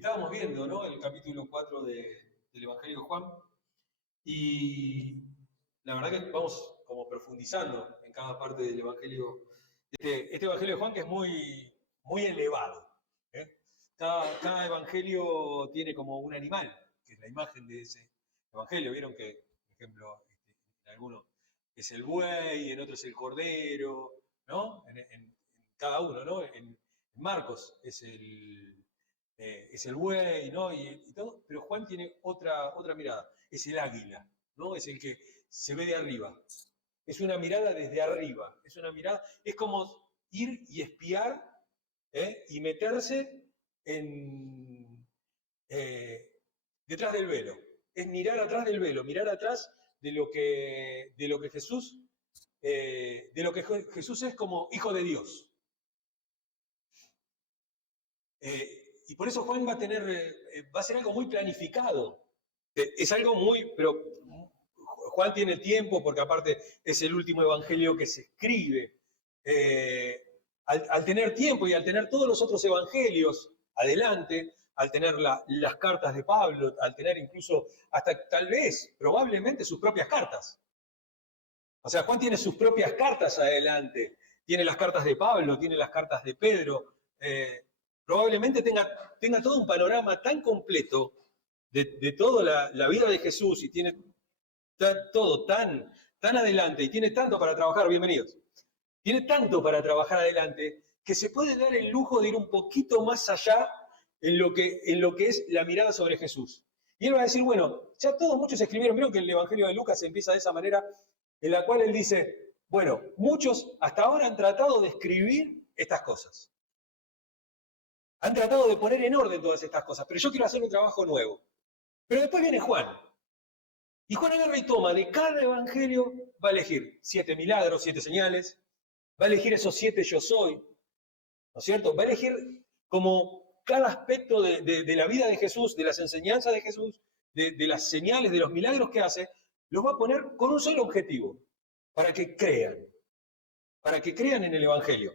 Estábamos viendo, ¿no?, el capítulo 4 del Evangelio de Juan, y la verdad que vamos como profundizando en cada parte del Evangelio. Este Evangelio de Juan que es muy, muy elevado. ¿eh? Cada Evangelio tiene como un animal, que es la imagen de ese Evangelio. Vieron que, por ejemplo, en algunos es el buey, en otros es el cordero, ¿no? En cada uno, ¿no? En Marcos es el buey, ¿no? Y todo, pero Juan tiene otra mirada, es el águila, ¿no? Es el que se ve de arriba. Es una mirada desde arriba, es una mirada, es como ir y espiar y meterse detrás del velo. Es mirar atrás del velo, mirar atrás de lo que Jesús, Jesús es como hijo de Dios. Y por eso Juan va a ser algo muy planificado. Es algo pero Juan tiene tiempo, porque aparte es el último evangelio que se escribe. Al tener tiempo y al tener todos los otros evangelios adelante, al tener las cartas de Pablo, al tener incluso hasta tal vez, probablemente sus propias cartas. O sea, Juan tiene sus propias cartas adelante, tiene las cartas de Pablo, tiene las cartas de Pedro, probablemente tenga todo un panorama tan completo de toda la vida de Jesús, y tiene todo tan adelante, y tiene tanto para trabajar, bienvenidos, tiene tanto para trabajar adelante, que se puede dar el lujo de ir un poquito más allá en lo que es la mirada sobre Jesús. Y él va a decir, bueno, ya muchos escribieron, vieron que el Evangelio de Lucas empieza de esa manera, en la cual él dice, bueno, muchos hasta ahora han tratado de escribir estas cosas. Han tratado de poner en orden todas estas cosas, pero yo quiero hacer un trabajo nuevo. Pero después viene Juan. Y Juan agarra y toma de cada evangelio, va a elegir 7 milagros, 7 señales, va a elegir esos 7 yo soy, ¿no es cierto? Va a elegir como cada aspecto de la vida de Jesús, de las enseñanzas de Jesús, de las señales, de los milagros que hace, los va a poner con un solo objetivo, para que crean en el evangelio.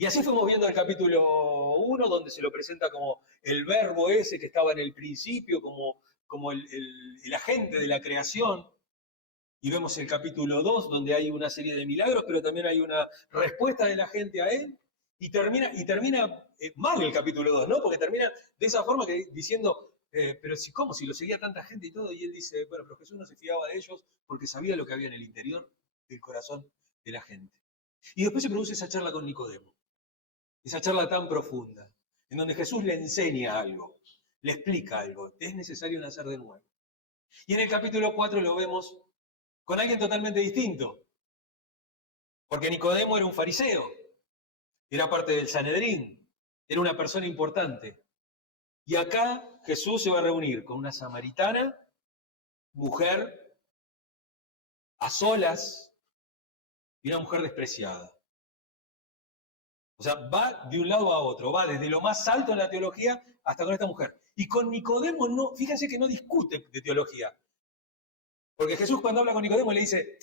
Y así fuimos viendo el capítulo 1, donde se lo presenta como el verbo ese que estaba en el principio, como el agente de la creación. Y vemos el capítulo 2, donde hay una serie de milagros, pero también hay una respuesta de la gente a él. Y termina mal el capítulo 2, ¿no? Porque termina de esa forma diciendo, pero ¿cómo? Si lo seguía tanta gente y todo. Y él dice, bueno, pero Jesús no se fiaba de ellos porque sabía lo que había en el interior del corazón de la gente. Y después se produce esa charla con Nicodemo. Esa charla tan profunda, en donde Jesús le enseña algo, le explica algo, es necesario nacer de nuevo. Y en el capítulo 4 lo vemos con alguien totalmente distinto, porque Nicodemo era un fariseo, era parte del Sanedrín, era una persona importante. Y acá Jesús se va a reunir con una samaritana, mujer, a solas, y una mujer despreciada. O sea, va de un lado a otro, va desde lo más alto en la teología hasta con esta mujer. Y con Nicodemo no, fíjense que no discute de teología. Porque Jesús, cuando habla con Nicodemo, le dice,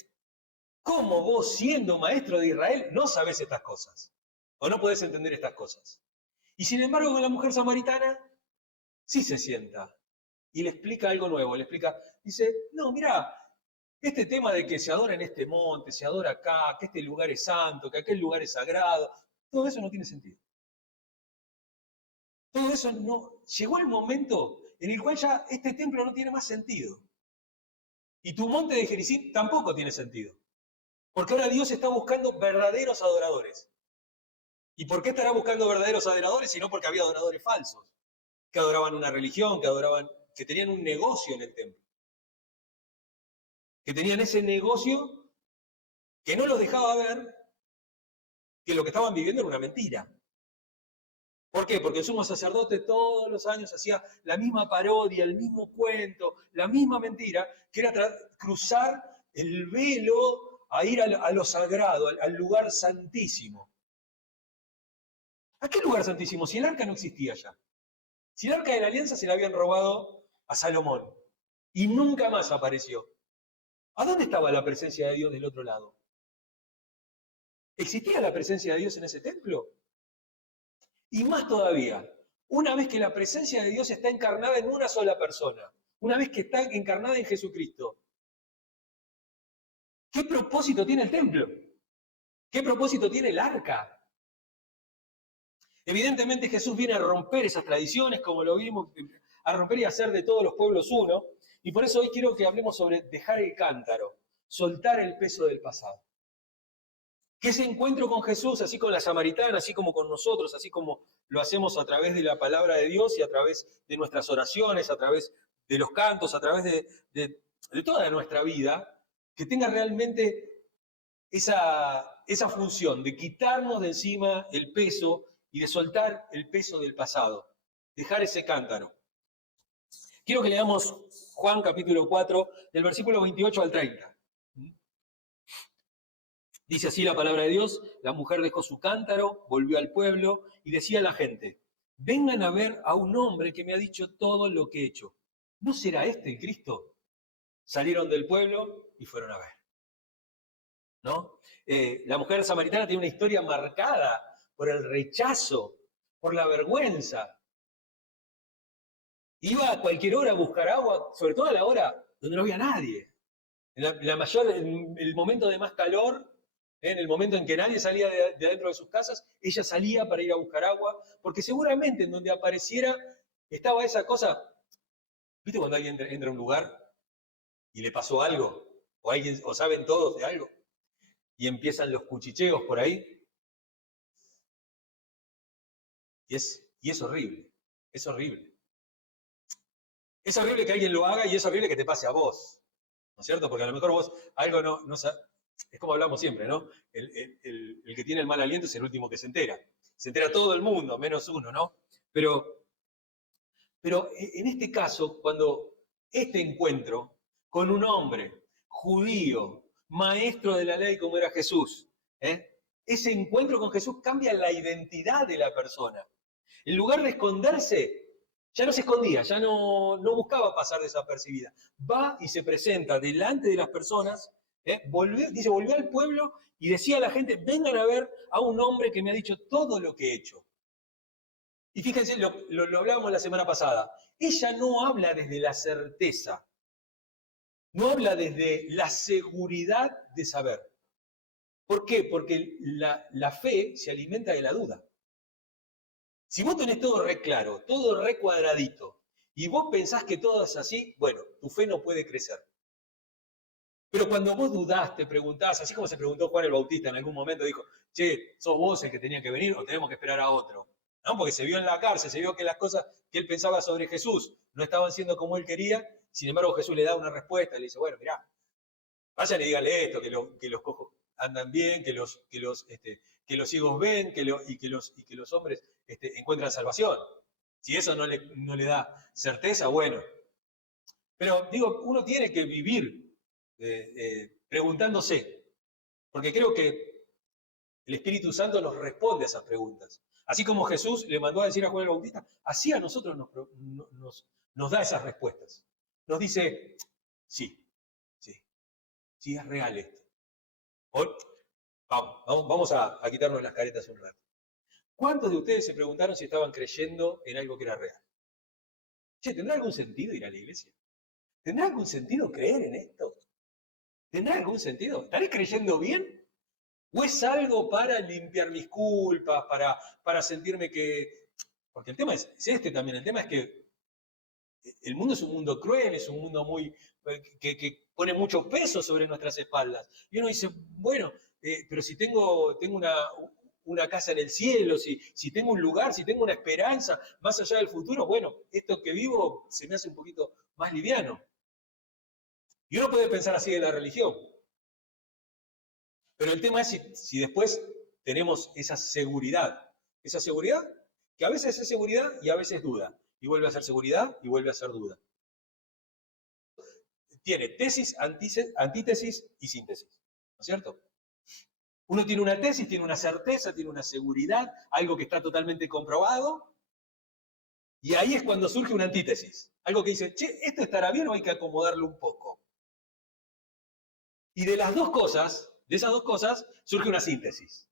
¿cómo vos, siendo maestro de Israel, no sabés estas cosas? O no podés entender estas cosas. Y sin embargo, con la mujer samaritana, sí se sienta. Y le explica algo nuevo. Dice, no, mirá, este tema de que se adora en este monte, se adora acá, que este lugar es santo, que aquel lugar es sagrado, todo eso no tiene sentido. Todo eso no. Llegó el momento en el cual ya este templo no tiene más sentido. Y tu monte de Gerizim tampoco tiene sentido. Porque ahora Dios está buscando verdaderos adoradores. ¿Y por qué estará buscando verdaderos adoradores? Sino porque había adoradores falsos, que adoraban una religión, que tenían un negocio en el templo. Que tenían ese negocio que no los dejaba ver que lo que estaban viviendo era una mentira. ¿Por qué? Porque el sumo sacerdote todos los años hacía la misma parodia, el mismo cuento, la misma mentira, que era cruzar el velo a ir a lo sagrado, al lugar santísimo. ¿A qué lugar santísimo? Si el arca no existía ya. Si el arca de la alianza se la habían robado a Salomón y nunca más apareció. ¿A dónde estaba la presencia de Dios del otro lado? ¿Existía la presencia de Dios en ese templo? Y más todavía, Una vez que la presencia de Dios está encarnada en una sola persona, una vez que está encarnada en Jesucristo, ¿qué propósito tiene el templo? ¿Qué propósito tiene el arca? Evidentemente Jesús viene a romper esas tradiciones, como lo vimos, a romper y a hacer de todos los pueblos uno. Y por eso hoy quiero que hablemos sobre dejar el cántaro, soltar el peso del pasado. Que ese encuentro con Jesús, así con la samaritana, así como con nosotros, así como lo hacemos a través de la palabra de Dios y a través de nuestras oraciones, a través de los cantos, a través de toda nuestra vida, que tenga realmente esa función de quitarnos de encima el peso y de soltar el peso del pasado, dejar ese cántaro. Quiero que leamos Juan capítulo 4, del versículo 28 al 30. Dice así la palabra de Dios: la mujer dejó su cántaro, volvió al pueblo y decía a la gente: vengan a ver a un hombre que me ha dicho todo lo que he hecho. ¿No será este el Cristo? Salieron del pueblo y fueron a ver. ¿No? La mujer samaritana tiene una historia marcada por el rechazo, por la vergüenza. Iba a cualquier hora a buscar agua, sobre todo a la hora donde no había nadie. En el momento de más calor, en el momento en que nadie salía de adentro de sus casas, ella salía para ir a buscar agua, porque seguramente en donde apareciera estaba esa cosa. ¿Viste cuando alguien entra a un lugar y le pasó algo? O saben todos de algo, y empiezan los cuchicheos por ahí. Y es horrible, es horrible. Es horrible que alguien lo haga y es horrible que te pase a vos, ¿no es cierto? Porque a lo mejor vos algo no sabes. Es como hablamos siempre, ¿no? El que tiene el mal aliento es el último que se entera. Se entera todo el mundo, menos uno, ¿no? Pero en este caso, cuando este encuentro con un hombre judío, maestro de la ley como era Jesús, ese encuentro con Jesús cambia la identidad de la persona. En lugar de esconderse, ya no se escondía, ya no buscaba pasar desapercibida. Va y se presenta delante de las personas, volvió al pueblo y decía a la gente: vengan a ver a un hombre que me ha dicho todo lo que he hecho. Y fíjense, lo hablábamos la semana pasada, ella no habla desde la certeza, no habla desde la seguridad de saber. ¿Por qué? Porque la fe se alimenta de la duda. Si vos tenés todo re claro, todo re cuadradito, y vos pensás que todo es así, bueno, tu fe no puede crecer. Pero cuando vos dudás, te preguntás, así como se preguntó Juan el Bautista en algún momento, dijo: che, ¿sos vos el que tenía que venir o tenemos que esperar a otro? ¿No? Porque se vio en la cárcel, se vio que las cosas que él pensaba sobre Jesús no estaban siendo como él quería. Sin embargo, Jesús le da una respuesta, le dice: bueno, mirá, vayan y díganle esto, que los cojos andan bien, que los ciegos ven, y que los hombres encuentran salvación. Si eso no le da certeza, bueno. Pero digo, uno tiene que vivir preguntándose, porque creo que el Espíritu Santo nos responde a esas preguntas. Así como Jesús le mandó a decir a Juan el Bautista, así a nosotros nos da esas respuestas. Nos dice: sí, es real esto. Hoy, vamos a quitarnos las caretas un rato. ¿Cuántos de ustedes se preguntaron si estaban creyendo en algo que era real? Che, ¿tendrá algún sentido ir a la iglesia? ¿Tendrá algún sentido creer en esto? ¿Tendrá algún sentido? ¿Estaré creyendo bien? ¿O es algo para limpiar mis culpas, para sentirme que... Porque el tema es este también, el tema es que el mundo es un mundo cruel, es un mundo que pone mucho peso sobre nuestras espaldas. Y uno dice: bueno, pero si tengo una casa en el cielo, si tengo un lugar, si tengo una esperanza más allá del futuro, bueno, esto que vivo se me hace un poquito más liviano. Y uno puede pensar así de la religión. Pero el tema es si después tenemos esa seguridad que a veces es seguridad y a veces duda, y vuelve a ser seguridad y vuelve a ser duda. Tiene tesis, antítesis y síntesis, ¿no es cierto? Uno tiene una tesis, tiene una certeza, tiene una seguridad, algo que está totalmente comprobado, y ahí es cuando surge una antítesis, algo que dice: che, ¿esto estará bien o hay que acomodarlo un poco? Y de esas dos cosas, surge una síntesis.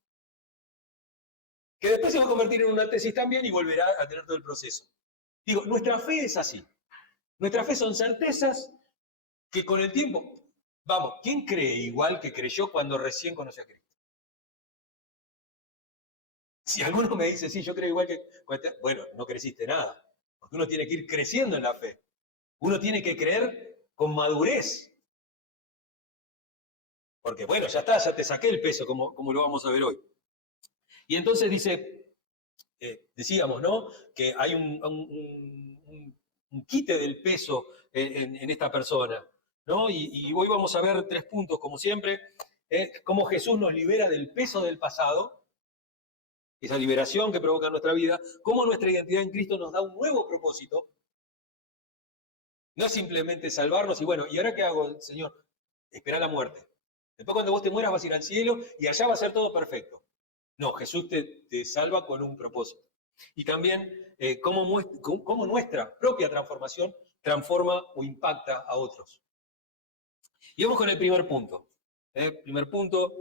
que después se va a convertir en una tesis también y volverá a tener todo el proceso. Digo, nuestra fe es así. Nuestra fe son certezas que con el tiempo, vamos, ¿quién cree igual que creyó cuando recién conoció a Cristo? Si alguno me dice, sí, yo creo igual que... Bueno, no creciste nada, porque uno tiene que ir creciendo en la fe. Uno tiene que creer con madurez. Porque bueno, ya está, ya te saqué el peso, como lo vamos a ver hoy. Y entonces dice, decíamos, ¿no? Que hay un quite del peso en esta persona, ¿no? Y hoy vamos a ver 3 puntos, como siempre, cómo Jesús nos libera del peso del pasado, esa liberación que provoca en nuestra vida, cómo nuestra identidad en Cristo nos da un nuevo propósito. No es simplemente salvarnos y bueno, ¿y ahora qué hago, Señor? Esperar la muerte. Después cuando vos te mueras vas a ir al cielo y allá va a ser todo perfecto. No, Jesús te salva con un propósito. Y también cómo nuestra propia transformación transforma o impacta a otros. Y vamos con el primer punto. Primer punto,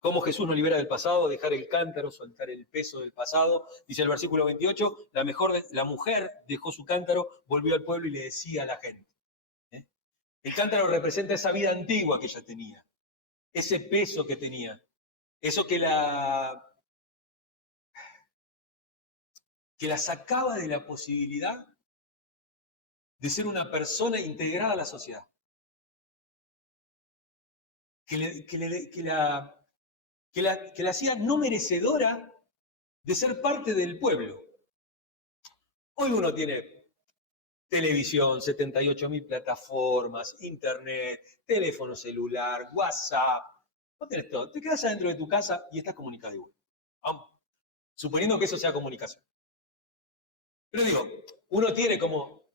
cómo Jesús nos libera del pasado, dejar el cántaro, soltar el peso del pasado. Dice el versículo 28, la mujer dejó su cántaro, volvió al pueblo y le decía a la gente. El cántaro representa esa vida antigua que ella tenía, ese peso que tenía, eso que la sacaba de la posibilidad de ser una persona integrada a la sociedad. Que la hacía no merecedora de ser parte del pueblo. Hoy uno tiene televisión, 78.000 plataformas, internet, teléfono celular, WhatsApp. Vos tenés todo. Te quedás adentro de tu casa y estás comunicado igual. Suponiendo que eso sea comunicación. Pero digo, uno tiene como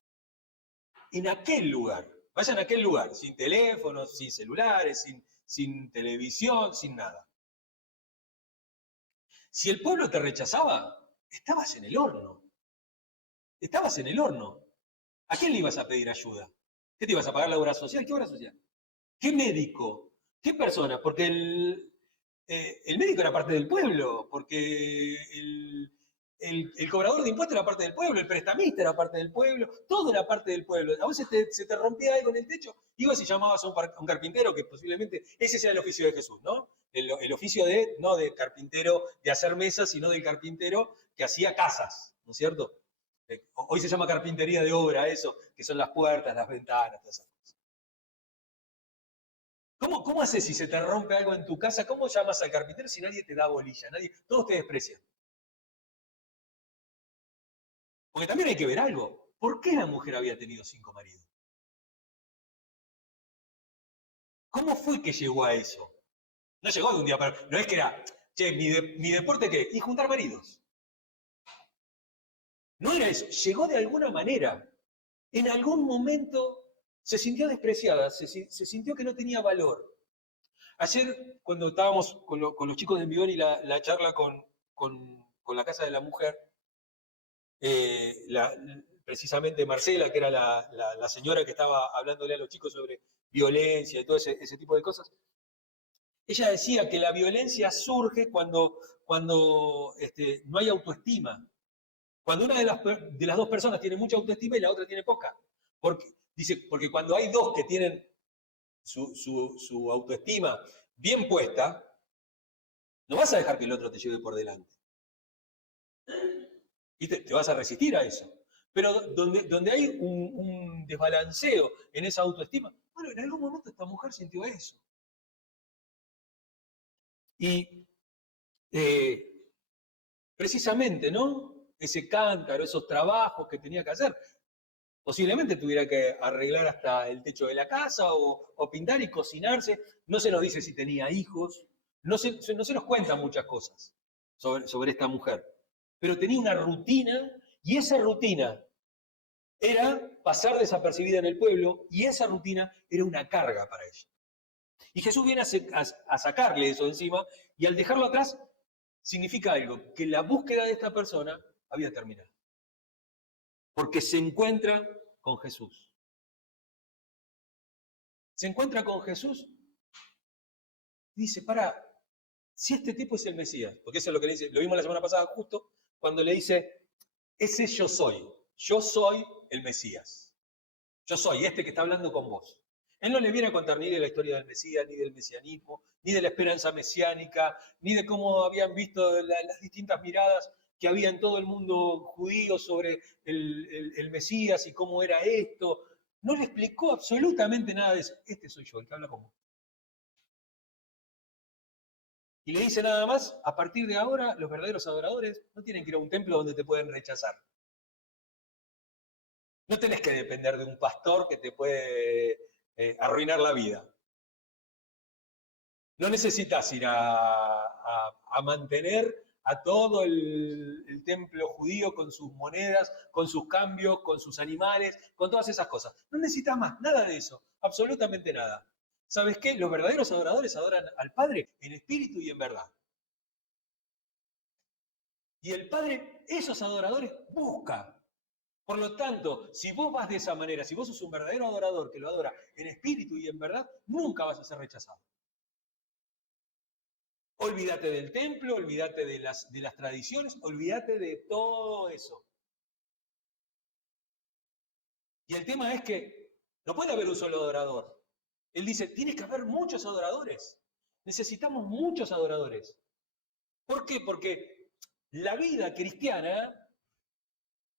en aquel lugar, vaya en aquel lugar, sin teléfonos, sin celulares, sin televisión, sin nada. Si el pueblo te rechazaba, estabas en el horno. Estabas en el horno. ¿A quién le ibas a pedir ayuda? ¿Qué te ibas a pagar la obra social? ¿Qué obra social? ¿Qué médico? ¿Qué persona? Porque el médico era parte del pueblo, porque el cobrador de impuestos era parte del pueblo, el prestamista era parte del pueblo, todo era parte del pueblo. A veces se te rompía algo en el techo, ibas y llamabas a un carpintero, que posiblemente ese sea el oficio de Jesús, ¿no? El oficio no de carpintero de hacer mesas, sino del carpintero que hacía casas, ¿no es cierto? Hoy se llama carpintería de obra, eso, que son las puertas, las ventanas, todas esas cosas. ¿Cómo haces si se te rompe algo en tu casa? ¿Cómo llamas al carpintero si nadie te da bolilla? Todos te desprecian. Porque también hay que ver algo. ¿Por qué la mujer había tenido 5 maridos? ¿Cómo fue que llegó a eso? No llegó de un día para... No es que era, che, mi deporte ¿qué? Y juntar maridos. No era eso. Llegó de alguna manera. En algún momento se sintió despreciada, se sintió que no tenía valor. Ayer, cuando estábamos con los chicos de Envión y la charla con la Casa de la Mujer, precisamente Marcela, que era la señora que estaba hablándole a los chicos sobre violencia y todo ese tipo de cosas, ella decía que la violencia surge cuando no hay autoestima. Cuando una de las dos personas tiene mucha autoestima y la otra tiene poca. Porque cuando hay dos que tienen su autoestima bien puesta, no vas a dejar que el otro te lleve por delante. Y te vas a resistir a eso. Pero donde hay un desbalanceo en esa autoestima, bueno, en algún momento esta mujer sintió eso. Y precisamente, ¿no? Ese cántaro, esos trabajos que tenía que hacer, posiblemente tuviera que arreglar hasta el techo de la casa o pintar y cocinarse. No se nos dice si tenía hijos, no se nos cuentan muchas cosas sobre esta mujer. Pero tenía una rutina y esa rutina era pasar desapercibida en el pueblo y esa rutina era una carga para ella. Y Jesús viene a sacarle eso de encima y al dejarlo atrás significa algo, que la búsqueda de esta persona había terminado. Porque se encuentra con Jesús. Se encuentra con Jesús y dice, si este tipo es el Mesías, porque eso es lo que le dice, lo vimos la semana pasada justo, cuando le dice, ese yo soy el Mesías, yo soy este que está hablando con vos. Él no le viene a contar ni de la historia del Mesías, ni del mesianismo, ni de la esperanza mesiánica, ni de cómo habían visto las distintas miradas que había en todo el mundo judío sobre el Mesías y cómo era esto. No le explicó absolutamente nada de eso. Este soy yo, el que habla con vos. Y le dice nada más, a partir de ahora, los verdaderos adoradores no tienen que ir a un templo donde te pueden rechazar. No tenés que depender de un pastor que te puede arruinar la vida. No necesitas ir a mantener a todo el templo judío con sus monedas, con sus cambios, con sus animales, con todas esas cosas. No necesitas más, nada de eso, absolutamente nada. ¿Sabes qué? Los verdaderos adoradores adoran al Padre en espíritu y en verdad. Y el Padre, esos adoradores, busca. Por lo tanto, si vos vas de esa manera, si vos sos un verdadero adorador que lo adora en espíritu y en verdad, nunca vas a ser rechazado. Olvídate del templo, olvídate de las tradiciones, olvídate de todo eso. Y el tema es que no puede haber un solo adorador. Él dice, tiene que haber muchos adoradores. Necesitamos muchos adoradores. ¿Por qué? Porque la vida cristiana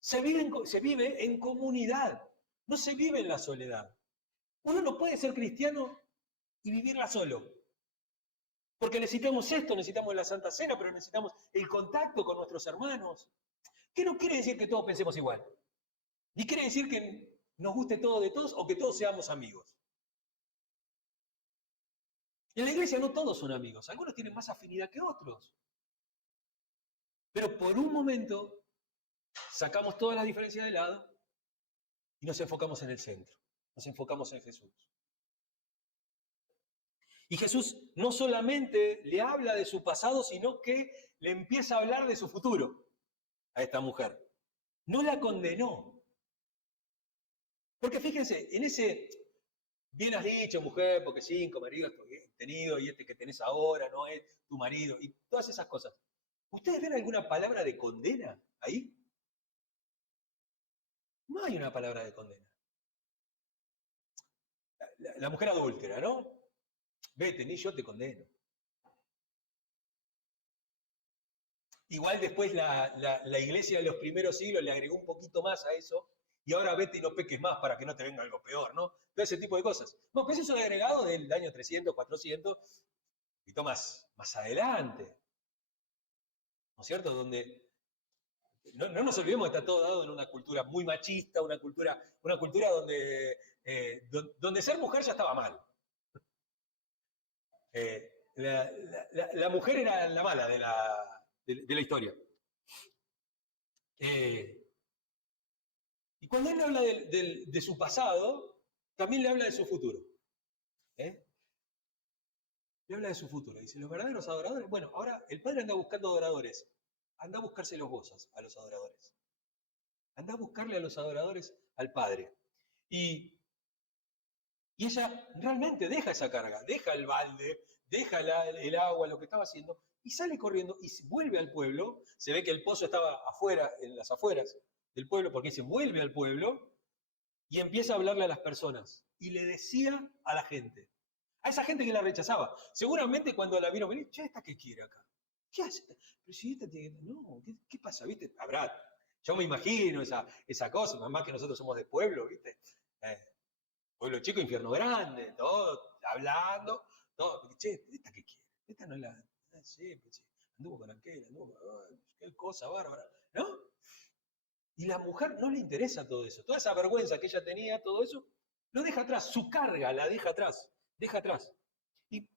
se vive en comunidad, no se vive en la soledad. Uno no puede ser cristiano y vivirla solo. Porque necesitamos esto, necesitamos la Santa Cena, pero necesitamos el contacto con nuestros hermanos. Que no quiere decir que todos pensemos igual. Ni quiere decir que nos guste todo de todos o que todos seamos amigos. En la iglesia no todos son amigos, algunos tienen más afinidad que otros. Pero por un momento sacamos todas las diferencias de lado y nos enfocamos en el centro, nos enfocamos en Jesús. Y Jesús no solamente le habla de su pasado, sino que le empieza a hablar de su futuro a esta mujer. No la condenó. Porque fíjense, en ese, bien has dicho, mujer, porque 5 maridos he tenido y este que tenés ahora no es tu marido, y todas esas cosas. ¿Ustedes ven alguna palabra de condena ahí? No hay una palabra de condena. La mujer adúltera, ¿no? Vete, ni yo te condeno. Igual después la iglesia de los primeros siglos le agregó un poquito más a eso, y ahora vete y no peques más para que no te venga algo peor, ¿no? Todo ese tipo de cosas. No, pues eso es un agregado del año 300, 400, y más adelante, ¿no es cierto? Donde no nos olvidemos que está todo dado en una cultura muy machista, una cultura donde ser mujer ya estaba mal. La mujer era la mala de la historia. Y cuando él habla de su pasado, también le habla de su futuro. Le habla de su futuro. Dice, los verdaderos adoradores, bueno, ahora el Padre anda buscando adoradores. Anda a buscárselos vos a los adoradores. Anda a buscarle a los adoradores al Padre. Y ella realmente deja esa carga, deja el balde, deja el agua, lo que estaba haciendo, y sale corriendo y vuelve al pueblo. Se ve que el pozo estaba afuera, en las afueras del pueblo, porque se vuelve al pueblo y empieza a hablarle a las personas. Y le decía a la gente, a esa gente que la rechazaba. Seguramente cuando la vieron venir, che, ¿esta qué quiere acá? ¿Qué hace? Pero si esta tiene... No, ¿qué pasa? ¿Viste? Habrá. Yo me imagino esa cosa, más que nosotros somos de pueblo, ¿viste? Pueblo chico, infierno grande, todo, hablando, todo. Che, ¿esta qué quiere? Esta no es la... Sí, pues, sí, anduvo con aquel, anduvo con... qué cosa bárbara, ¿no? Y la mujer no le interesa todo eso. Toda esa vergüenza que ella tenía, todo eso, lo deja atrás. Su carga la deja atrás. Deja atrás. Y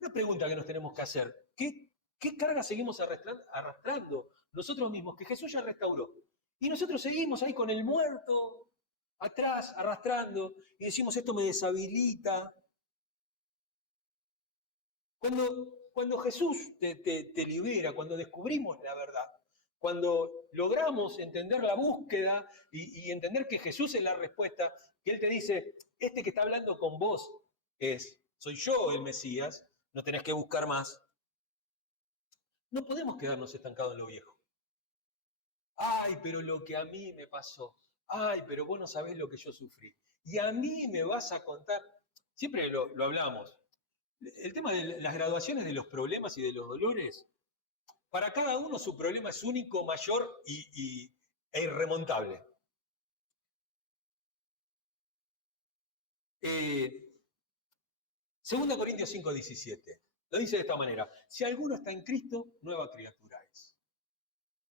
una pregunta que nos tenemos que hacer. ¿Qué carga seguimos arrastrando nosotros mismos que Jesús ya restauró? Y nosotros seguimos ahí con el muerto, atrás, arrastrando, y decimos, esto me deshabilita. Cuando Jesús te libera, cuando descubrimos la verdad, cuando logramos entender la búsqueda y entender que Jesús es la respuesta, que Él te dice, este que está hablando con vos soy yo el Mesías, no tenés que buscar más. No podemos quedarnos estancados en lo viejo. Ay, pero lo que a mí me pasó. Ay, pero vos no sabés lo que yo sufrí. Y a mí me vas a contar. Siempre lo hablamos. El tema de las graduaciones de los problemas y de los dolores, para cada uno su problema es único, mayor e irremontable. 2 Corintios 5:17. Lo dice de esta manera. Si alguno está en Cristo, nueva criatura es.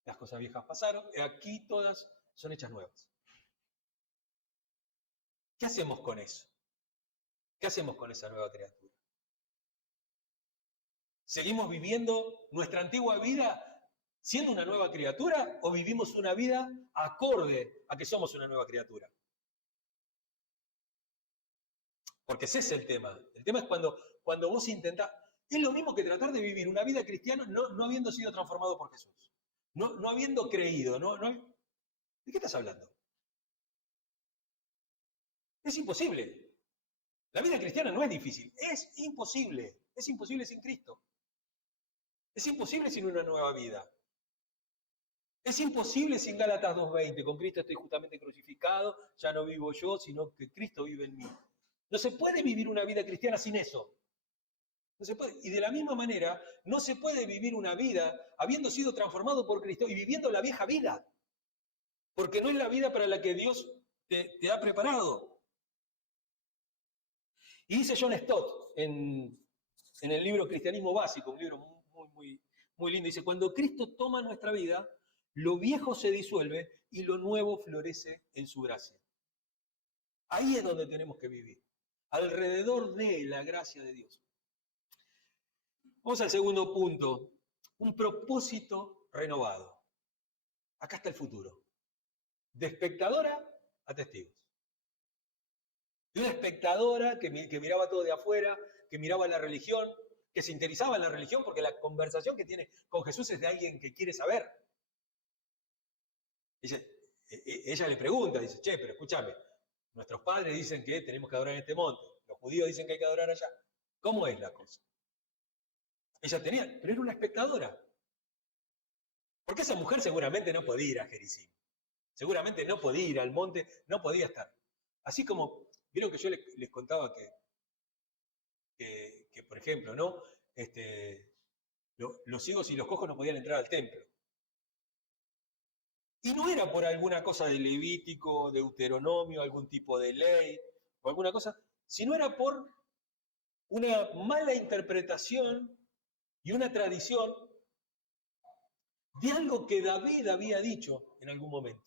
Las cosas viejas pasaron, y aquí todas son hechas nuevas. ¿Qué hacemos con eso? ¿Qué hacemos con esa nueva criatura? ¿Seguimos viviendo nuestra antigua vida siendo una nueva criatura o vivimos una vida acorde a que somos una nueva criatura? Porque ese es el tema. El tema es cuando vos intentás... Es lo mismo que tratar de vivir una vida cristiana no habiendo sido transformado por Jesús. No habiendo creído. ¿De qué estás hablando? Es imposible. La vida cristiana no es difícil. Es imposible. Es imposible sin Cristo. Es imposible sin una nueva vida. Es imposible sin Gálatas 2:20. Con Cristo estoy justamente crucificado. Ya no vivo yo, sino que Cristo vive en mí. No se puede vivir una vida cristiana sin eso. No se puede. Y de la misma manera, no se puede vivir una vida habiendo sido transformado por Cristo y viviendo la vieja vida. Porque no es la vida para la que Dios te ha preparado. Y dice John Stott en el libro Cristianismo Básico, un libro muy lindo, dice, cuando Cristo toma nuestra vida, lo viejo se disuelve y lo nuevo florece en su gracia. Ahí es donde tenemos que vivir, alrededor de la gracia de Dios. Vamos al segundo punto, un propósito renovado. Acá está el futuro. De espectadora a testigos. De una espectadora que miraba todo de afuera, que miraba la religión, que se interesaba en la religión porque la conversación que tiene con Jesús es de alguien que quiere saber. Ella le pregunta, dice, che, pero escúchame, nuestros padres dicen que tenemos que adorar en este monte, los judíos dicen que hay que adorar allá. ¿Cómo es la cosa? Ella tenía, pero era una espectadora. Porque esa mujer seguramente no podía ir a Gerizim. Seguramente no podía ir al monte, no podía estar. Así como, vieron que yo les contaba que por ejemplo, ¿no? Los ciegos y los cojos no podían entrar al templo. Y no era por alguna cosa de Levítico, Deuteronomio, algún tipo de ley o alguna cosa, sino era por una mala interpretación y una tradición de algo que David había dicho en algún momento.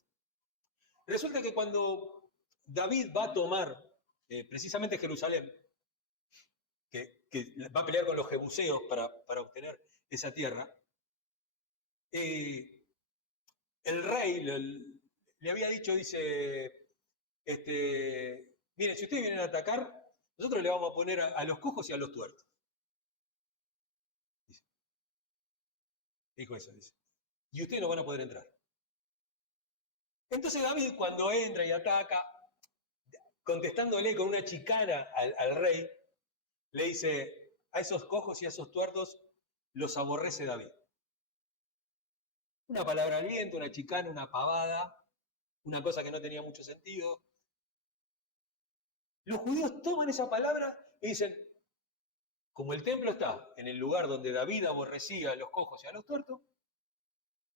Resulta que cuando David va a tomar precisamente Jerusalén, que va a pelear con los jebuseos para obtener esa tierra, el rey le había dicho, dice, miren, si ustedes vienen a atacar, nosotros le vamos a poner a los cojos y a los tuertos. Dijo eso, dice. Y ustedes no van a poder entrar. Entonces David, cuando entra y ataca, contestándole con una chicana al rey, le dice, a esos cojos y a esos tuertos los aborrece David. Una palabra al viento, una chicana, una pavada, una cosa que no tenía mucho sentido. Los judíos toman esa palabra y dicen, como el templo está en el lugar donde David aborrecía a los cojos y a los tuertos,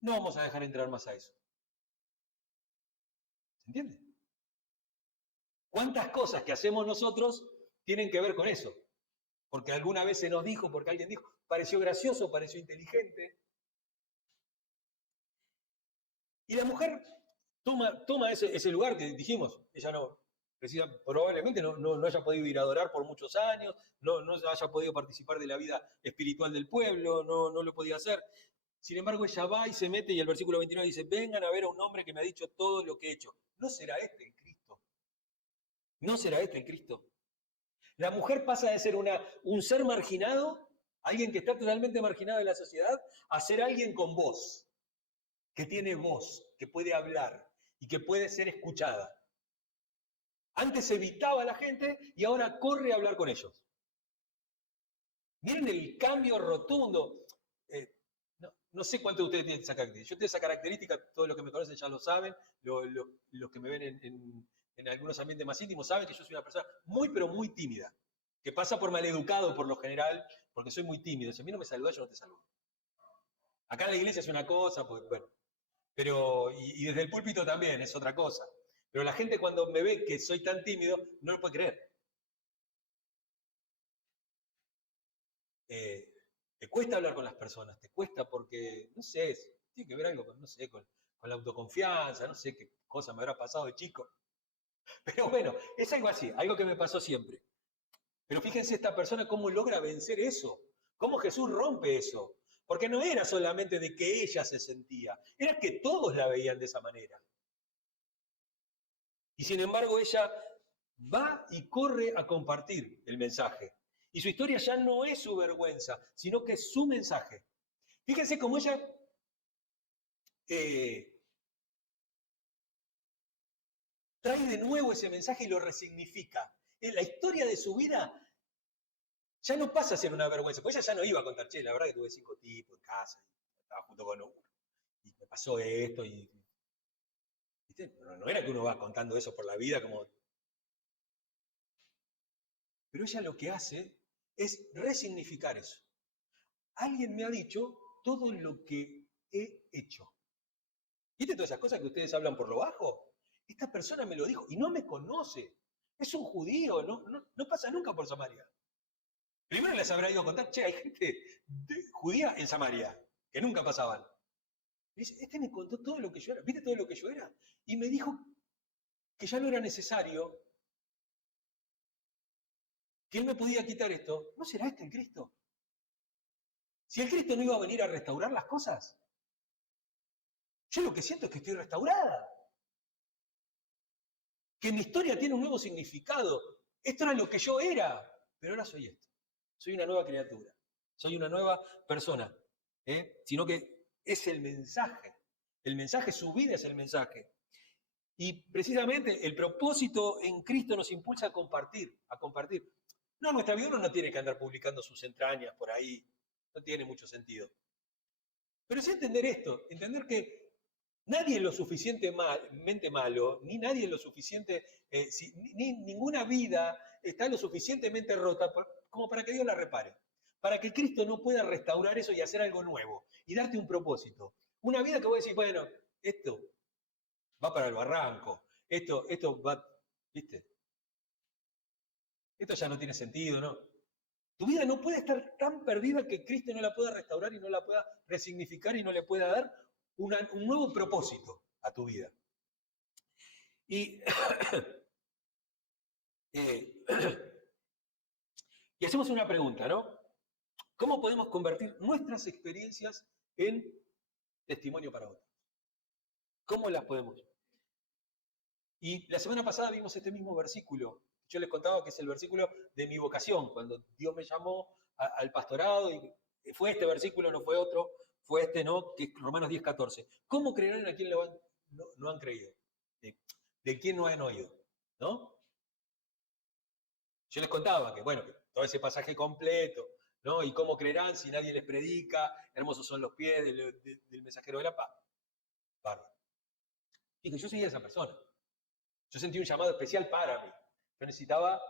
no vamos a dejar entrar más a eso. ¿Se entiende? ¿Cuántas cosas que hacemos nosotros tienen que ver con eso? Porque alguna vez se nos dijo, porque alguien dijo, pareció gracioso, pareció inteligente. Y la mujer toma ese lugar que dijimos, ella probablemente no haya podido ir a adorar por muchos años, no haya podido participar de la vida espiritual del pueblo, no lo podía hacer. Sin embargo, ella va y se mete y el versículo 29 dice, vengan a ver a un hombre que me ha dicho todo lo que he hecho. ¿No será este el Cristo? ¿No será este el Cristo? La mujer pasa de ser un ser marginado, alguien que está totalmente marginado de la sociedad, a ser alguien con voz, que tiene voz, que puede hablar y que puede ser escuchada. Antes evitaba a la gente y ahora corre a hablar con ellos. Miren el cambio rotundo. No sé cuántos de ustedes tienen esa característica. Yo tengo esa característica, todos los que me conocen ya lo saben, los que me ven en algunos ambientes más íntimos saben que yo soy una persona muy, pero muy tímida, que pasa por maleducado por lo general, porque soy muy tímido. Si a mí no me saludas, yo no te saludo. Acá en la iglesia es una cosa, pues bueno, pero, y desde el púlpito también es otra cosa. Pero la gente cuando me ve que soy tan tímido, no lo puede creer. Te cuesta hablar con las personas, te cuesta porque, no sé, tiene que ver algo con, no sé, con la autoconfianza, no sé qué cosa me habrá pasado de chico. Pero bueno, es algo así, algo que me pasó siempre. Pero fíjense esta persona cómo logra vencer eso, cómo Jesús rompe eso. Porque no era solamente de que ella se sentía, era que todos la veían de esa manera. Y sin embargo ella va y corre a compartir el mensaje. Y su historia ya no es su vergüenza, sino que es su mensaje. Fíjense cómo ella trae de nuevo ese mensaje y lo resignifica. En la historia de su vida ya no pasa a ser una vergüenza, porque ella ya no iba a contar, che, la verdad que tuve 5 tipos en casa, y estaba junto con uno, y me pasó esto, y ¿viste? No era que uno va contando eso por la vida como... Pero ella lo que hace es resignificar eso. Alguien me ha dicho todo lo que he hecho. ¿Viste todas esas cosas que ustedes hablan por lo bajo? Esta persona me lo dijo y no me conoce. Es un judío, no pasa nunca por Samaria. Primero les habrá ido a contar, che, hay gente judía en Samaria, que nunca pasaban. Y dice, este me contó todo lo que yo era, ¿viste todo lo que yo era? Y me dijo que ya no era necesario, que él me podía quitar esto. ¿No será este el Cristo? Si el Cristo no iba a venir a restaurar las cosas, yo lo que siento es que estoy restaurada. Que mi historia tiene un nuevo significado. Esto era lo que yo era, pero ahora soy esto. Soy una nueva criatura. Soy una nueva persona. Sino que es el mensaje. El mensaje, su vida es el mensaje. Y precisamente el propósito en Cristo nos impulsa a compartir, a compartir. No, nuestra vida uno no tiene que andar publicando sus entrañas por ahí. No tiene mucho sentido. Pero sí entender esto, entender que nadie es lo suficientemente malo, ni nadie es lo suficiente, ninguna vida está lo suficientemente rota como para que Dios la repare. Para que Cristo no pueda restaurar eso y hacer algo nuevo y darte un propósito. Una vida que vos decís, bueno, esto va para el barranco, esto va, ¿viste? Esto ya no tiene sentido, ¿no? Tu vida no puede estar tan perdida que Cristo no la pueda restaurar y no la pueda resignificar y no le pueda dar un nuevo propósito a tu vida. Y, y hacemos una pregunta, ¿no? ¿Cómo podemos convertir nuestras experiencias en testimonio para otros? ¿Cómo las podemos? Y la semana pasada vimos este mismo versículo. Yo les contaba que es el versículo de mi vocación, cuando Dios me llamó al pastorado, y fue este versículo, no fue otro, fue este, ¿no? Que es Romanos 10:14. ¿Cómo creerán a quien no han creído? ¿De quién no han oído? ¿No? Yo les contaba que, bueno, que todo ese pasaje completo, ¿no? Y cómo creerán si nadie les predica, hermosos son los pies del mensajero de la paz. Bárbaro. Y que yo soy esa persona. Yo sentí un llamado especial para mí. Yo necesitaba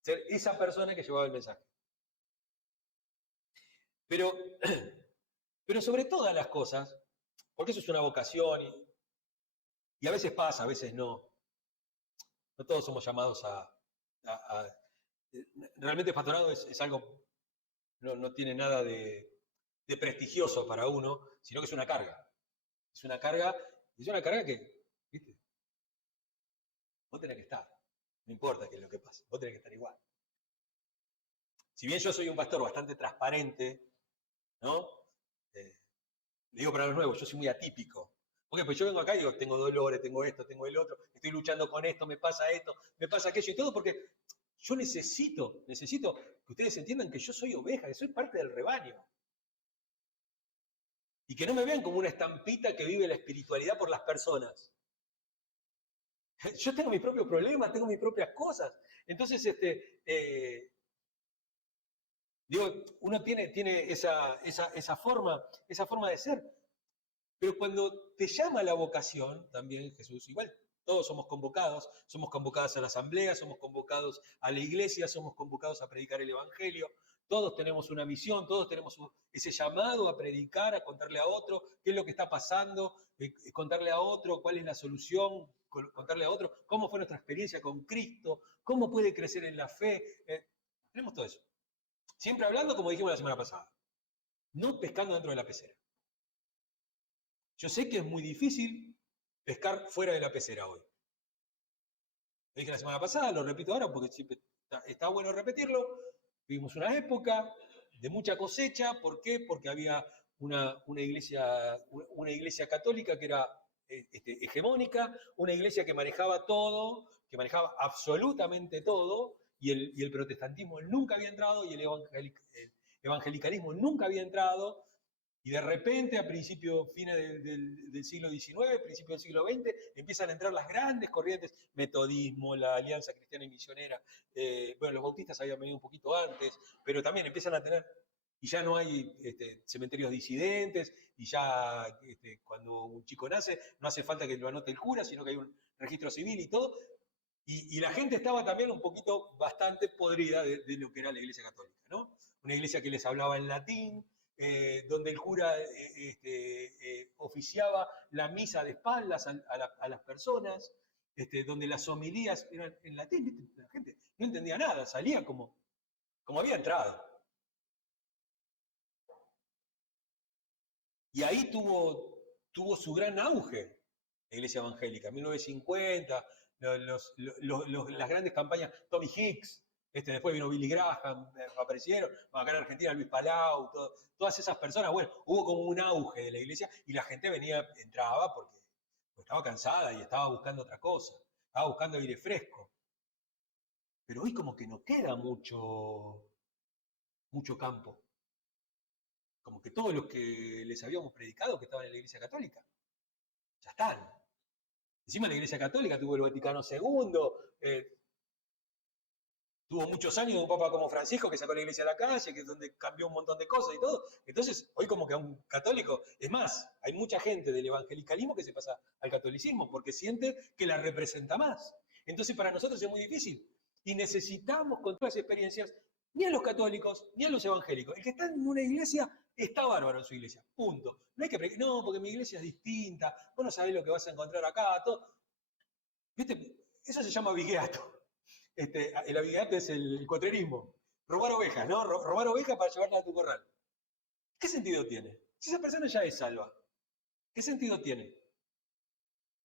ser esa persona que llevaba el mensaje. Pero, pero sobre todas las cosas, porque eso es una vocación y a veces pasa, a veces no. No todos somos llamados realmente el pastorado es algo, no tiene nada de prestigioso para uno, sino que es una carga. Es una carga que, ¿viste? Vos tenés que estar. No importa qué es lo que pase, vos tenés que estar igual. Si bien yo soy un pastor bastante transparente, ¿no? Le digo para los nuevos, yo soy muy atípico. Porque pues yo vengo acá y digo, tengo dolores, tengo esto, tengo el otro, estoy luchando con esto, me pasa aquello y todo, porque yo necesito que ustedes entiendan que yo soy oveja, que soy parte del rebaño. Y que no me vean como una estampita que vive la espiritualidad por las personas. Yo tengo mis propios problemas, tengo mis propias cosas. Entonces, Digo, uno tiene esa forma de ser, pero cuando te llama la vocación, también Jesús, igual todos somos convocados a la asamblea, somos convocados a la iglesia, somos convocados a predicar el evangelio, todos tenemos una misión, todos tenemos ese llamado a predicar, a contarle a otro qué es lo que está pasando, contarle a otro cuál es la solución, contarle a otro cómo fue nuestra experiencia con Cristo, cómo puede crecer en la fe. Tenemos todo eso. Siempre hablando, como dijimos la semana pasada, no pescando dentro de la pecera. Yo sé que es muy difícil pescar fuera de la pecera hoy. Lo dije la semana pasada, lo repito ahora porque siempre está bueno repetirlo. Vivimos una época de mucha cosecha. ¿Por qué? Porque había una iglesia católica que era hegemónica, una iglesia que manejaba todo, que manejaba absolutamente todo, y el protestantismo nunca había entrado, y el evangelicalismo nunca había entrado. Y de repente, a fines del siglo XIX, principios del siglo XX, empiezan a entrar las grandes corrientes, metodismo, la Alianza Cristiana y Misionera. Bueno, los bautistas habían venido un poquito antes, pero también empiezan a tener, y ya no hay cementerios disidentes, y ya cuando un chico nace, no hace falta que lo anote el cura, sino que hay un registro civil y todo. Y la gente estaba también un poquito bastante podrida de lo que era la Iglesia Católica, ¿no? Una iglesia que les hablaba en latín, donde el cura oficiaba la misa de espaldas a las personas, donde las homilías eran en latín, ¿viste? La gente no entendía nada, salía como había entrado. Y ahí tuvo su gran auge la iglesia evangélica, 1950, las grandes campañas, Tommy Hicks, después vino Billy Graham, aparecieron, acá en Argentina Luis Palau, todas esas personas. Bueno, hubo como un auge de la iglesia y la gente entraba porque estaba cansada y estaba buscando otra cosa, estaba buscando aire fresco. Pero hoy como que no queda mucho campo. Como que todos los que les habíamos predicado que estaban en la iglesia católica, ya están. Encima la iglesia católica tuvo el Vaticano II, tuvo muchos años un papa como Francisco que sacó la iglesia a la calle, que es donde cambió un montón de cosas y todo. Entonces, hoy como que a un católico, es más, hay mucha gente del evangelicalismo que se pasa al catolicismo porque siente que la representa más. Entonces, para nosotros es muy difícil. Y necesitamos con todas las experiencias, ni a los católicos, ni a los evangélicos. El que está en una iglesia está bárbaro en su iglesia, punto. No hay que no, porque mi iglesia es distinta, vos no sabés lo que vas a encontrar acá, todo. ¿Viste? Eso se llama vigueato. El abigeato es el cotrerismo. Robar ovejas, ¿no? Robar ovejas para llevarlas a tu corral. ¿Qué sentido tiene? Si esa persona ya es salva, ¿qué sentido tiene?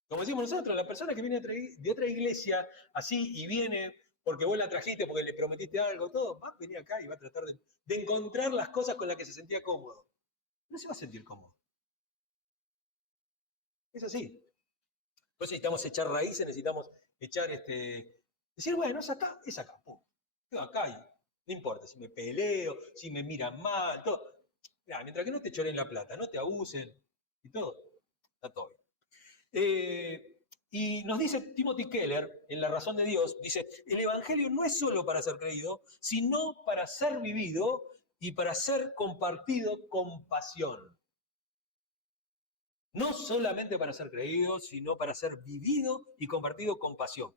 Como decimos nosotros, la persona que viene de otra iglesia, así, y viene porque vos la trajiste, porque le prometiste algo, todo, va a venir acá y va a tratar de encontrar las cosas con las que se sentía cómodo. No se va a sentir cómodo. Es así. Entonces necesitamos echar raíces, necesitamos echar decir, bueno, es acá, pum. Quedo acá y no importa si me peleo, si me miran mal, todo. Mirá, mientras que no te choren la plata, no te abusen y todo, está todo bien. Y nos dice Timothy Keller, en La razón de Dios, dice, el Evangelio no es solo para ser creído, sino para ser vivido y para ser compartido con pasión. No solamente para ser creído, sino para ser vivido y compartido con pasión.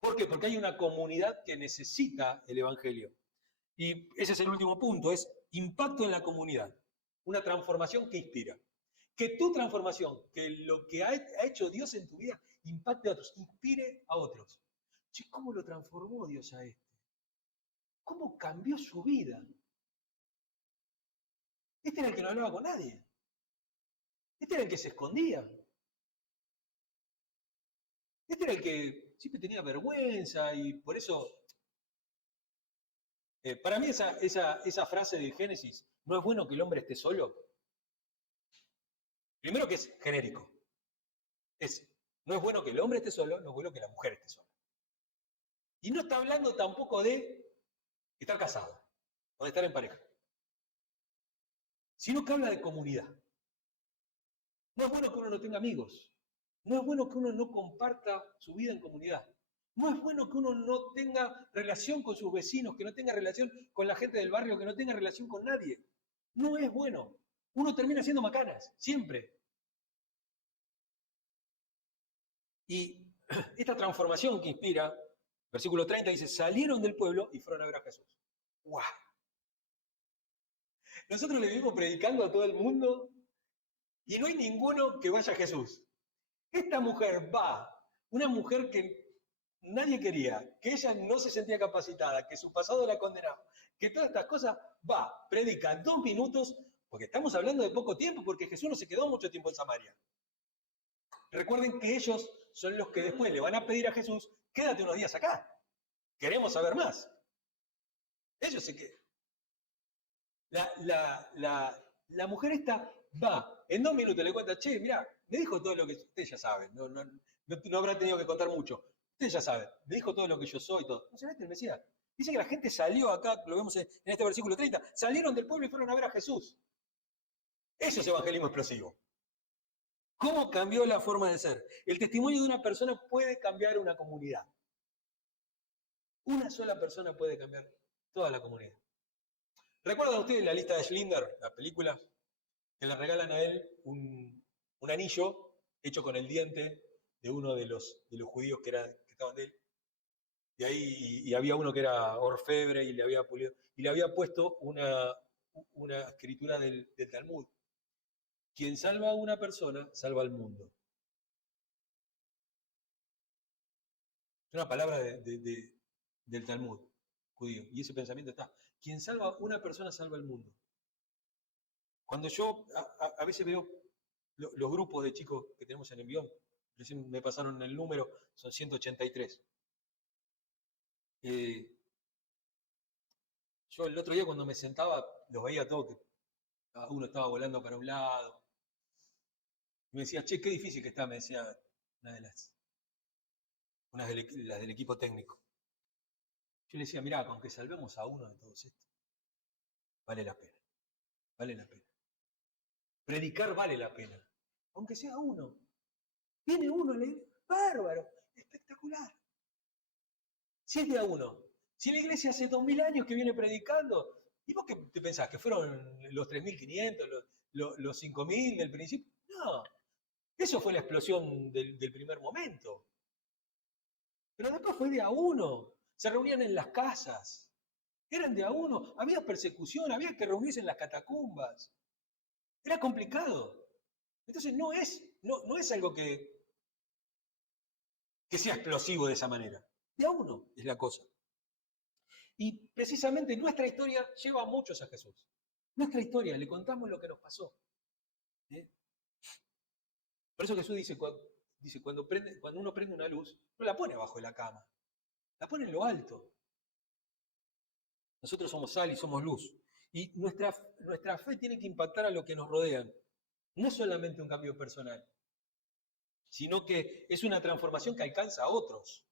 ¿Por qué? Porque hay una comunidad que necesita el Evangelio. Y ese es el último punto, es impacto en la comunidad. Una transformación que inspira. Que tu transformación, que lo que ha hecho Dios en tu vida, impacte a otros, inspire a otros. Che, ¿cómo lo transformó Dios a este? ¿Cómo cambió su vida? Este era el que no hablaba con nadie. Este era el que se escondía. Este era el que siempre tenía vergüenza y por eso, para mí esa frase de Génesis, no es bueno que el hombre esté solo. Primero que es genérico. No es bueno que el hombre esté solo, no es bueno que la mujer esté sola. Y no está hablando tampoco de estar casado o de estar en pareja, sino que habla de comunidad. No es bueno que uno no tenga amigos. No es bueno que uno no comparta su vida en comunidad. No es bueno que uno no tenga relación con sus vecinos, que no tenga relación con la gente del barrio, que no tenga relación con nadie. No es bueno. Uno termina siendo macanas, siempre. Y esta transformación que inspira, versículo 30 dice, salieron del pueblo y fueron a ver a Jesús. ¡Guau! Nosotros le vivimos predicando a todo el mundo y no hay ninguno que vaya a Jesús. Esta mujer va, una mujer que nadie quería, que ella no se sentía capacitada, que su pasado la condenaba, que todas estas cosas, va, predica 2 minutos, porque estamos hablando de poco tiempo, porque Jesús no se quedó mucho tiempo en Samaria. Recuerden que ellos son los que después le van a pedir a Jesús, quédate unos días acá, queremos saber más. Ellos se quedan. La mujer esta va, en 2 minutos le cuenta, che, mirá, me dijo todo lo que usted ya sabe, no habrá tenido que contar mucho. Usted ya sabe, me dijo todo lo que yo soy, todo. ¿No se mete el Mesías? Dice que la gente salió acá, lo vemos en este versículo 30, salieron del pueblo y fueron a ver a Jesús. Eso es evangelismo explosivo. ¿Cómo cambió la forma de ser? El testimonio de una persona puede cambiar una comunidad. Una sola persona puede cambiar toda la comunidad. ¿Recuerdan ustedes la lista de Schindler, la película? Que le regalan a él un anillo hecho con el diente de uno de los judíos que estaban de él. Y ahí y había uno que era orfebre y le había pulido, y le había puesto una escritura del Talmud. Quien salva a una persona, salva al mundo. Es una palabra del Talmud judío. Y ese pensamiento está. Quien salva a una persona, salva al mundo. Cuando yo a veces veo los grupos de chicos que tenemos en Envión, recién me pasaron el número, son 183. Yo el otro día cuando me sentaba, los veía todos, que cada uno estaba volando para un lado. Y me decía, che, qué difícil que está, me decía una de las del equipo técnico. Yo le decía, mirá, aunque salvemos a uno de todos estos, vale la pena, vale la pena. Predicar vale la pena, aunque sea uno. Viene uno, bárbaro, espectacular. Si es de a uno, si la iglesia hace 2000 años que viene predicando, ¿y vos qué te pensás? ¿Que fueron los 3500, los 5000 del principio? No, eso fue la explosión del primer momento. Pero después fue de a uno, se reunían en las casas, eran de a uno, había persecución, había que reunirse en las catacumbas. Era complicado. Entonces no es algo que sea explosivo de esa manera. De a uno es la cosa. Y precisamente nuestra historia lleva a muchos a Jesús. Nuestra historia, le contamos lo que nos pasó. ¿Eh? Por eso Jesús dice, cuando uno prende una luz, no la pone abajo de la cama, la pone en lo alto. Nosotros somos sal y somos luz. Y nuestra fe tiene que impactar a lo que nos rodean. No es solamente un cambio personal, sino que es una transformación que alcanza a otros,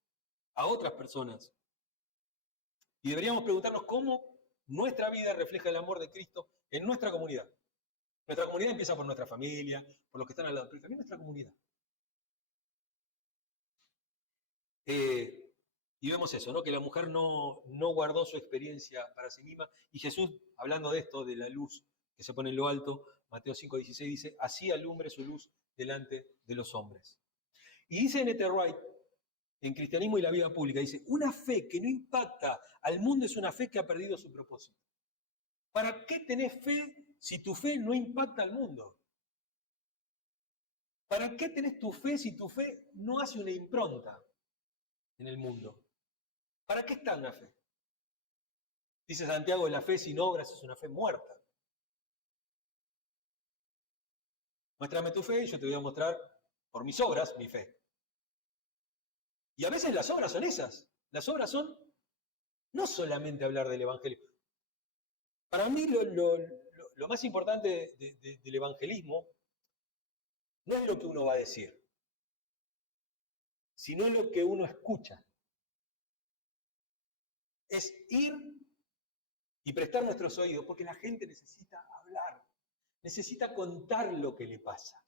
a otras personas. Y deberíamos preguntarnos cómo nuestra vida refleja el amor de Cristo en nuestra comunidad. Nuestra comunidad empieza por nuestra familia, por los que están al lado, pero también nuestra comunidad. Y vemos eso, ¿no? Que la mujer no guardó su experiencia para sí misma. Y Jesús, hablando de esto, de la luz que se pone en lo alto, Mateo 5:16 dice, así alumbre su luz delante de los hombres. Y dice N.T. Wright, en Cristianismo y la Vida Pública, dice, una fe que no impacta al mundo es una fe que ha perdido su propósito. ¿Para qué tenés fe si tu fe no impacta al mundo? ¿Para qué tenés tu fe si tu fe no hace una impronta en el mundo? ¿Para qué está una fe? Dice Santiago, la fe sin obras es una fe muerta. Muéstrame tu fe y yo te voy a mostrar por mis obras mi fe. Y a veces las obras son esas. Las obras son no solamente hablar del Evangelio. Para mí lo más importante del evangelismo no es lo que uno va a decir, sino lo que uno escucha. Es ir y prestar nuestros oídos, porque la gente necesita hablar, necesita contar lo que le pasa.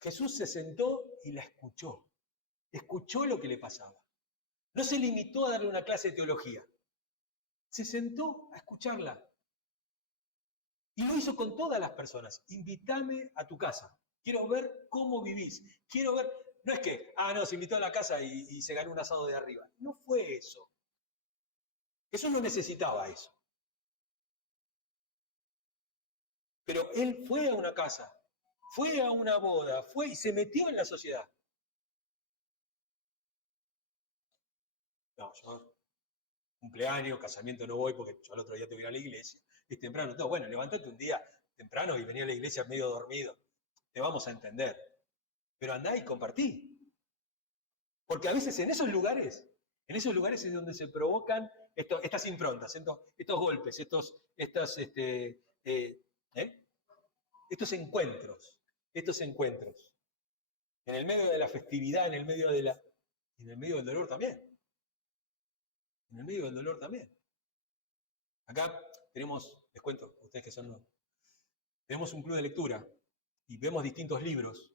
Jesús se sentó y la escuchó. escuchó lo que le pasaba. No se limitó a darle una clase de teología. Se sentó a escucharla. Y lo hizo con todas las personas. Invítame a tu casa. Quiero ver cómo vivís. Quiero ver... No es que, no, se invitó a la casa y se ganó un asado de arriba. No fue eso. Eso no necesitaba eso. Pero él fue a una casa, fue a una boda, fue y se metió en la sociedad. No, yo cumpleaños, casamiento no voy porque yo al otro día tengo que ir a la iglesia. Es temprano, todo. Bueno, levantate un día temprano y vení a la iglesia medio dormido. Te vamos a entender. Pero andá y compartí. Porque a veces en esos lugares es donde se provocan estas improntas, estos golpes, estos encuentros. En el medio de la festividad, en el medio del dolor también. En el medio del dolor también. Acá tenemos, les cuento, ustedes que son, tenemos un club de lectura y vemos distintos libros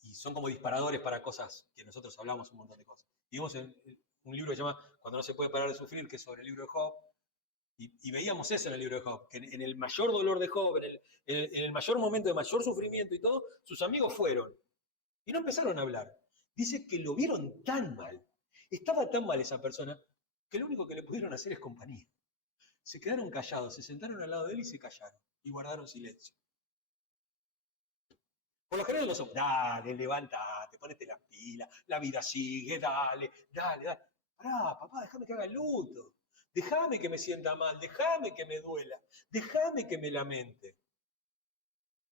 y son como disparadores para cosas que nosotros hablamos un montón de cosas. Y vimos un libro que se llama Cuando no se puede parar de sufrir, que es sobre el libro de Job, y veíamos eso en el libro de Job, que en el mayor dolor de Job, en el mayor momento de mayor sufrimiento y todo, sus amigos fueron. Y no empezaron a hablar. Dice que lo vieron tan mal, estaba tan mal esa persona, que lo único que le pudieron hacer es compañía. Se quedaron callados, se sentaron al lado de él y se callaron, y guardaron silencio. Por lo general no son, dale, levántate, ponete las pilas, la vida sigue, dale. Pará, papá, déjame que haga el luto. Déjame que me sienta mal, déjame que me duela, déjame que me lamente.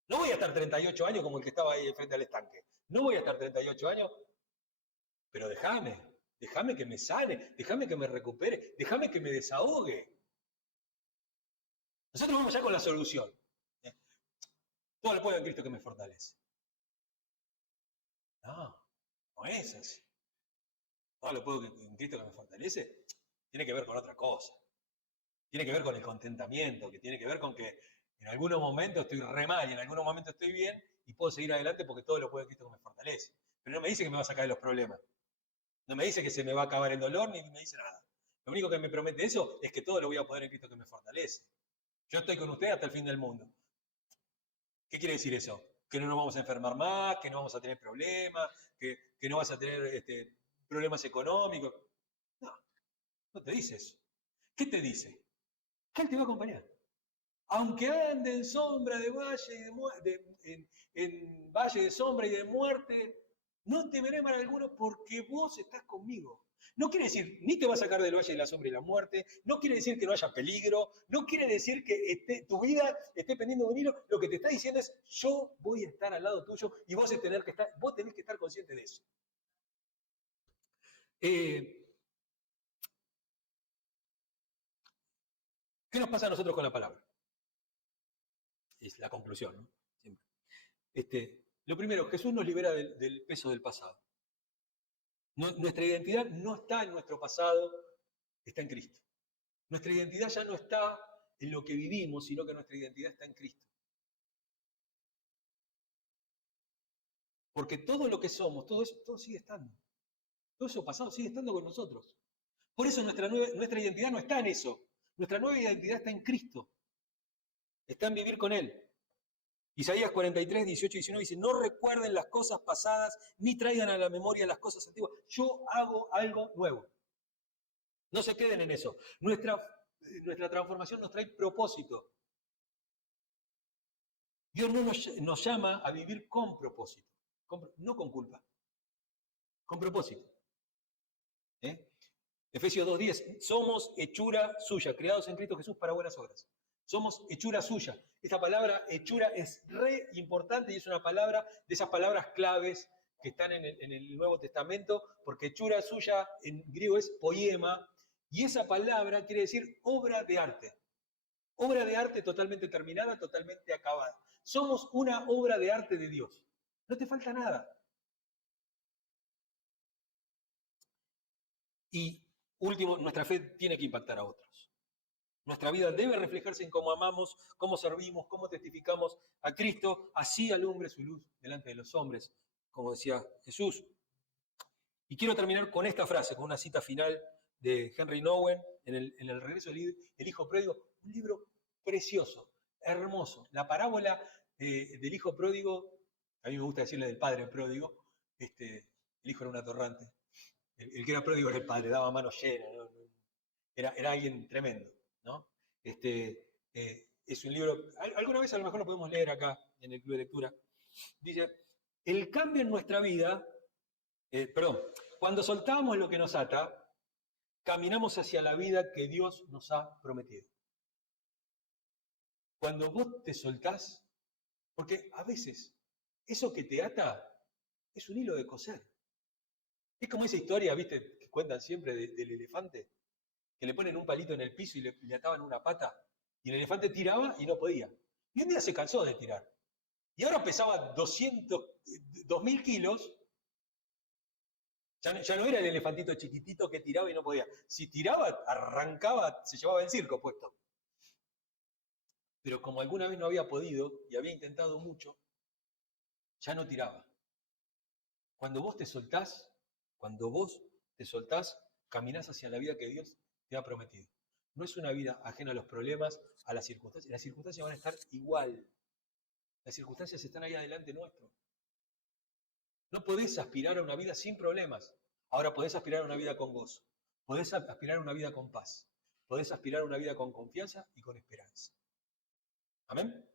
No voy a estar 38 años como el que estaba ahí frente al estanque. No voy a estar 38 años, pero déjame que me sane, déjame que me recupere, déjame que me desahogue. Nosotros vamos ya con la solución. Todo lo puedo en Cristo que me fortalece. No es así. Todo lo puedo en Cristo que me fortalece tiene que ver con otra cosa. Tiene que ver con el contentamiento, que tiene que ver con que en algunos momentos estoy re mal y en algunos momentos estoy bien y puedo seguir adelante porque todo lo puedo en Cristo que me fortalece. Pero no me dice que me va a sacar de los problemas. No me dice que se me va a acabar el dolor ni me dice nada. Lo único que me promete eso es que todo lo voy a poder en Cristo que me fortalece. Yo estoy con usted hasta el fin del mundo. ¿Qué quiere decir eso? Que no nos vamos a enfermar más, que no vamos a tener problemas, que no vas a tener problemas económicos. No, no te dice eso. ¿Qué te dice? Que Él te va a acompañar. Aunque ande en sombra de valle en valle de sombra y de muerte, no temeré mal alguno porque vos estás conmigo. No quiere decir, ni te va a sacar del valle de la sombra y la muerte, no quiere decir que no haya peligro, no quiere decir que tu vida esté pendiendo de un hilo. Lo que te está diciendo es, yo voy a estar al lado tuyo y vos tenés que estar consciente de eso. ¿Qué nos pasa a nosotros con la palabra? Es la conclusión, ¿no? Siempre. Lo primero, Jesús nos libera del peso del pasado. Nuestra identidad no está en nuestro pasado, está en Cristo. Nuestra identidad ya no está en lo que vivimos, sino que nuestra identidad está en Cristo. Porque todo lo que somos, todo eso, todo sigue estando. Todo eso pasado sigue estando con nosotros. Por eso nuestra identidad no está en eso. Nuestra nueva identidad está en Cristo. Está en vivir con Él. Isaías 43, 18 y 19 dice, no recuerden las cosas pasadas, ni traigan a la memoria las cosas antiguas. Yo hago algo nuevo. No se queden en eso. Nuestra transformación nos trae propósito. Dios no nos llama a vivir con propósito, no con culpa, con propósito. Efesios 2:10, somos hechura suya, creados en Cristo Jesús para buenas obras. Somos hechura suya. Esta palabra hechura es re importante y es una palabra de esas palabras claves que están en el Nuevo Testamento, porque hechura suya en griego es poema, y esa palabra quiere decir obra de arte. Obra de arte totalmente terminada, totalmente acabada. Somos una obra de arte de Dios. No te falta nada. Y último, nuestra fe tiene que impactar a otros. Nuestra vida debe reflejarse en cómo amamos, cómo servimos, cómo testificamos a Cristo, así alumbre su luz delante de los hombres, como decía Jesús. Y quiero terminar con esta frase, con una cita final de Henry Nouwen en el regreso del Hijo Pródigo, un libro precioso, hermoso. La parábola del Hijo Pródigo, a mí me gusta decirle del Padre Pródigo, el Hijo era un atorrante, el que era pródigo era el Padre, daba mano llena, ¿no? Era alguien tremendo, ¿no? Es un libro, alguna vez a lo mejor lo podemos leer acá en el Club de Lectura. Dice, el cambio en nuestra vida, cuando soltamos lo que nos ata, caminamos hacia la vida que Dios nos ha prometido. Cuando vos te soltás, porque a veces eso que te ata es un hilo de coser. Es como esa historia, ¿viste? Que cuentan siempre del elefante, que le ponen un palito en el piso y le ataban una pata, y el elefante tiraba y no podía. Y un día se cansó de tirar. Y ahora pesaba 2.000 kilos. Ya no era el elefantito chiquitito que tiraba y no podía. Si tiraba, arrancaba, se llevaba el circo puesto. Pero como alguna vez no había podido y había intentado mucho, ya no tiraba. Cuando vos te soltás, caminás hacia la vida que Dios te ha prometido. No es una vida ajena a los problemas, a las circunstancias. Las circunstancias van a estar igual. Las circunstancias están ahí adelante nuestro. No podés aspirar a una vida sin problemas. Ahora podés aspirar a una vida con gozo. Podés aspirar a una vida con paz. Podés aspirar a una vida con confianza y con esperanza. Amén.